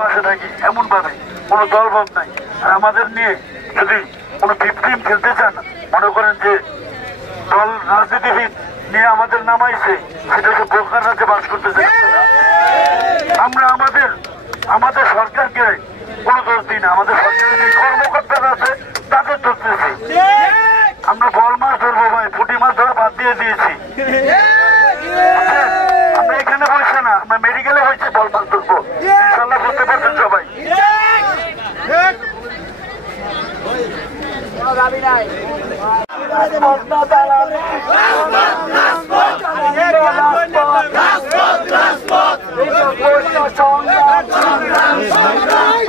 পাশে থাকি এমন ভাবে কোনো দলভাব নাই। আর আমাদের নিয়ে যদি কোনো ভিকটিম খেলতে চান, মনে করেন যে দল রাজনীতিবিদ নিয়ে আমাদের নামাইছে, সেটাকে বোকার রাজ্যে বাস করতেছে। আমরা আমাদের সরকারকে কোনো দোষ দিই না, আমাদের সরকারের যে কর্মকর্তারা আছে তাদের ধরতেছি। আমরা বল মাছ ধরবো ভাই, পুঁটি মাছ ধরা বাদ দিয়ে দিয়েছি। আমরা এখানে বসে না, আমরা মেডিকেলে বসে বল মাছ ধরবো, ইনশাল্লাহ বুঝতে পারছেন সবাই।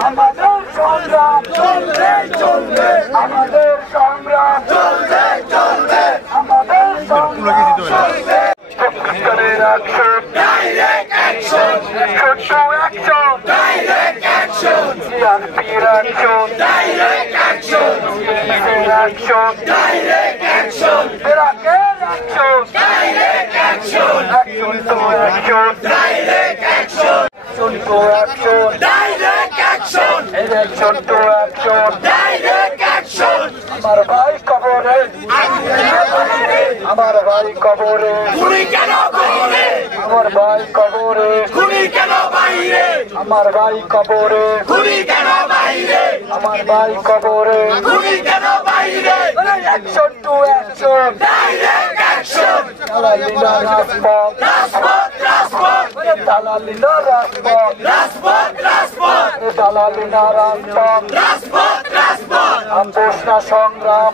আমাদের সংগ্রাম চলবে চলবে, আমাদের সংগ্রাম চলবে চলবে, আমাদের সংগ্রাম চলবে। পাকিস্তানের অ্যাকশন, ডাইরেক্ট অ্যাকশন, ছোট্ট অ্যাকশন, ডাইরেক্ট অ্যাকশন, সিআরপির অ্যাকশন, ডাইরেক্ট অ্যাকশন, সিআরপির অ্যাকশন, ডাইরেক্ট অ্যাকশন, ইরাকের action, direct action, action to action, direct action, action to action, direct action, action to action, direct action. আমার ভাই কবরে, আমার ভাই কবরে, গুলি কেন কবরে, আমার ভাই কবরে, গুলি কেন বাইরে, আমার ভাই কবরে, গুলি কেন বাইরে, আমার ভাই কবরে, গুলি কেন বাইরে। Action to action, direct action, দালালিনা রাজপথ, রাজপথ রাজপথ, দালালিনা রাজপথ, রাজপথ রাজপথ, দালালিনা রাজপথ, রাজপথ রাজপথ, আপোষ না সংগ্রাম।